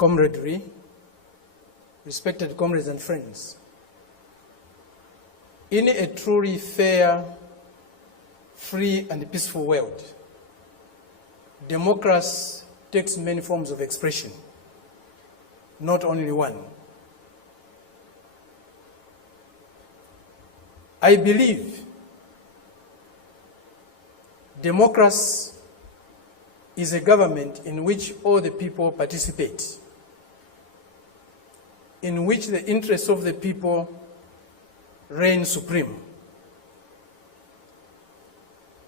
camaraderie, respected comrades and friends. In a truly fair, free and peaceful world, democracy takes many forms of expression, not only one. I believe democracy is a government in which all the people participate, in which the interests of the people reign supreme,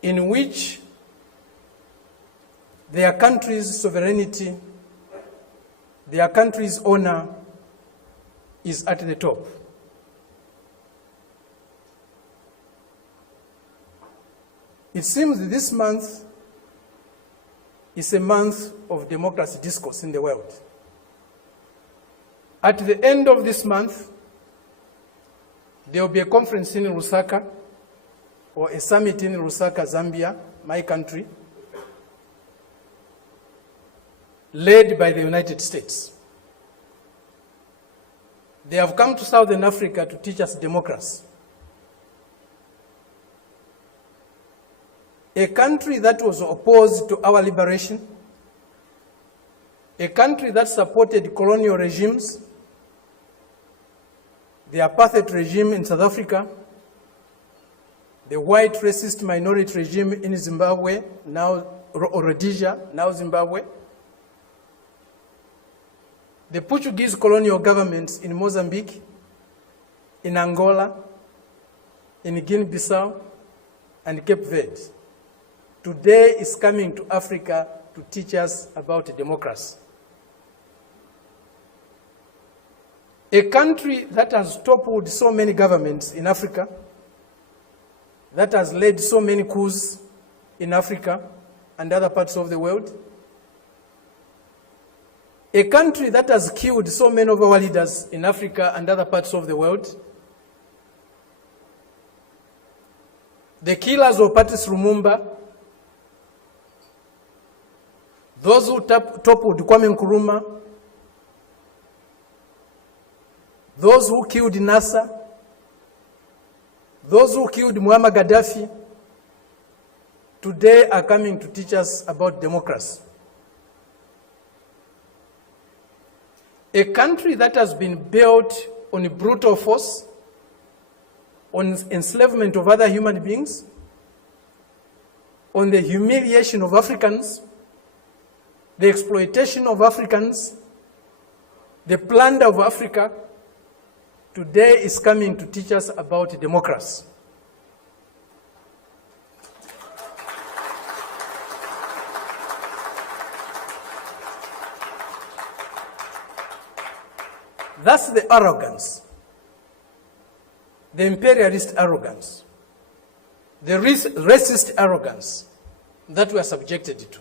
in which their country's sovereignty, their country's honor is at the top. It seems that this month is a month of democracy discourse in the world. At the end of this month, there will be a conference in Lusaka, or a summit in Lusaka, Zambia, my country, led by the United States. They have come to Southern Africa to teach us democracy. A country that was opposed to our liberation, a country that supported colonial regimes, the apartheid regime in South Africa, the white racist minority regime in Zimbabwe, now Rhodesia, now Zimbabwe, the Portuguese colonial governments in Mozambique, in Angola, in Guinea-Bissau, and Cape Verde, today is coming to Africa to teach us about democracy. A country that has toppled so many governments in Africa, that has led so many coups in Africa and other parts of the world, a country that has killed so many of our leaders in Africa and other parts of the world, the killers of Patrice Lumumba, those who toppled Kwame Nkrumah, those who killed Nasser, those who killed Muammar Gaddafi, today are coming to teach us about democracy. A country that has been built on brutal force, on enslavement of other human beings, on the humiliation of Africans, the exploitation of Africans, the plunder of Africa, today is coming to teach us about democracy. That's the arrogance, the imperialist arrogance, the racist arrogance that we are subjected to.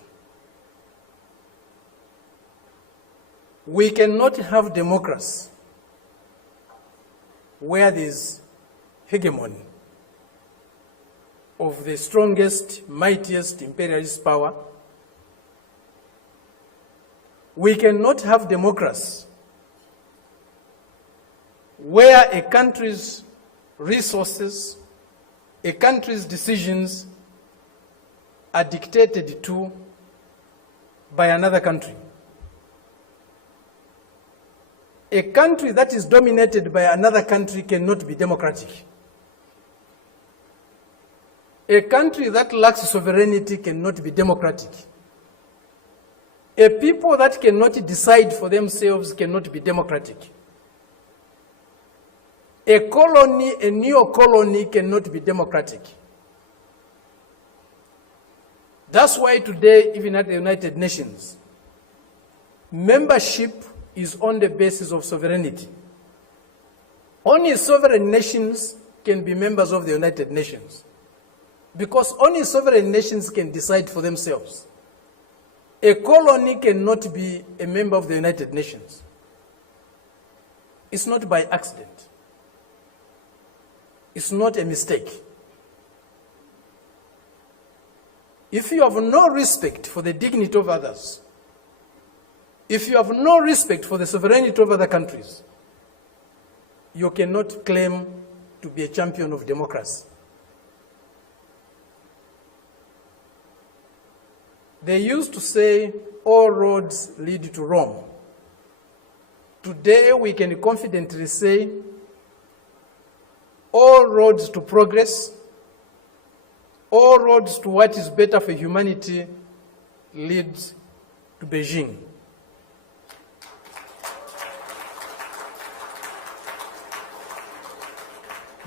We cannot have democracy where there is hegemony of the strongest, mightiest imperialist power. We cannot have democracy where a country's resources, a country's decisions are dictated to by another country. A country that is dominated by another country cannot be democratic. A country that lacks sovereignty cannot be democratic. A people that cannot decide for themselves cannot be democratic. A colony, a neo-colony cannot be democratic. That's why today, even at the United Nations, membership is on the basis of sovereignty. Only sovereign nations can be members of the United Nations, because only sovereign nations can decide for themselves. A colony cannot be a member of the United Nations. It's not by accident. It's not a mistake. If you have no respect for the dignity of others, If you have no respect for the sovereignty of other countries, you cannot claim to be a champion of democracy. They used to say, all roads lead to Rome. Today, we can confidently say, all roads to progress, all roads to what is better for humanity lead to Beijing.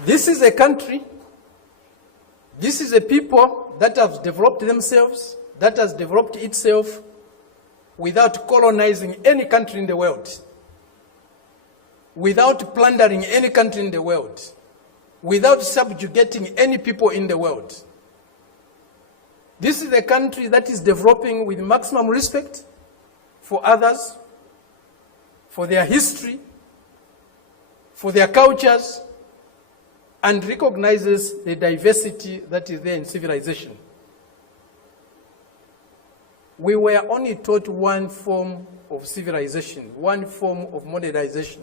This is a country, this is a people that have developed themselves, that has developed itself without colonizing any country in the world, without plundering any country in the world, without subjugating any people in the world. This is a country that is developing with maximum respect for others, for their history, for their cultures, and recognizes the diversity that is there in civilization. We were only taught one form of civilization, one form of modernization.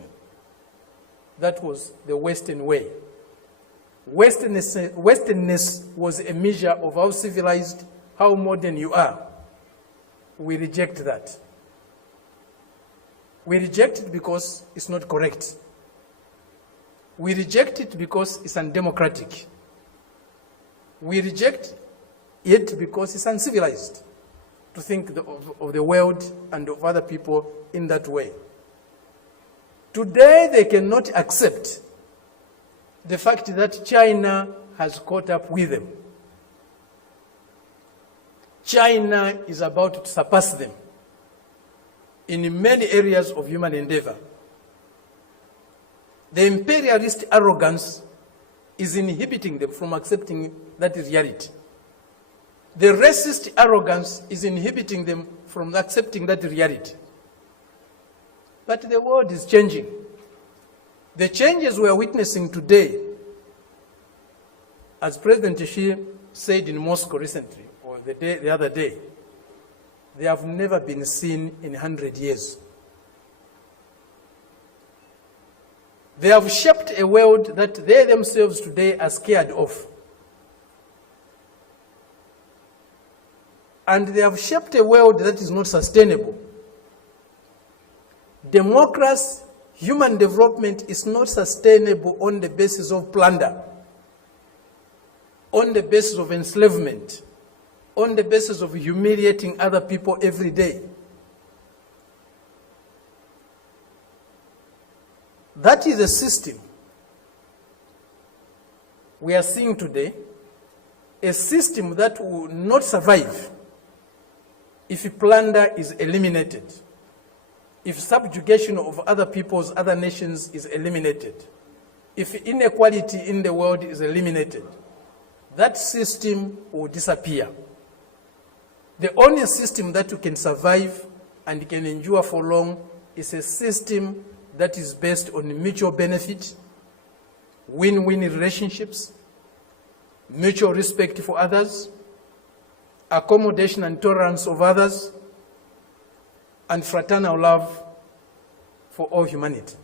That was the Western way. Westernness was a measure of how civilized, how modern you are. We reject that. We reject it because it's not correct. We reject it because it's undemocratic. We reject it because it's uncivilized to think of the world and of other people in that way. Today, they cannot accept the fact that China has caught up with them. China is about to surpass them in many areas of human endeavor. The imperialist arrogance is inhibiting them from accepting that reality. The racist arrogance is inhibiting them from accepting that reality. But the world is changing. The changes we are witnessing today, as President Xi said in Moscow recently, or the other day, they have never been seen in 100 years. They have shaped a world that they themselves today are scared of. And they have shaped a world that is not sustainable. Democracy, human development is not sustainable on the basis of plunder, on the basis of enslavement, on the basis of humiliating other people every day. That is a system we are seeing today, a system that will not survive if plunder is eliminated, if subjugation of other peoples, other nations is eliminated, if inequality in the world is eliminated. That system will disappear. The only system that can survive and can endure for long is a system that is based on mutual benefit, win-win relationships, mutual respect for others, accommodation and tolerance of others, and fraternal love for all humanity.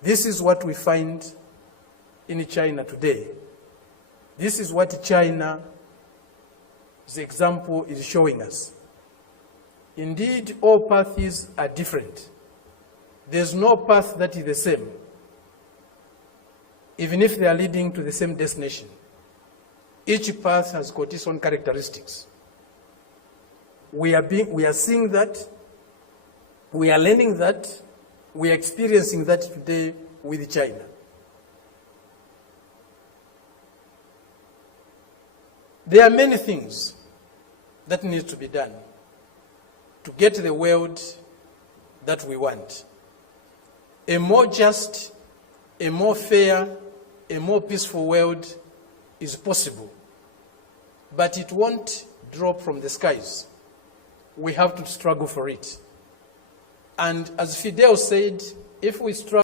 This is what we find in China today. This is what China's example is showing us. Indeed, all paths are different. There's no path that is the same, even if they are leading to the same destination. Each path has got its own characteristics. We are seeing that, we are learning that, we are experiencing that today with China. There are many things that need to be done to get the world that we want. A more just, a more fair, a more peaceful world is possible, but it won't drop from the skies. We have to struggle for it. And as Fidel said, if we struggle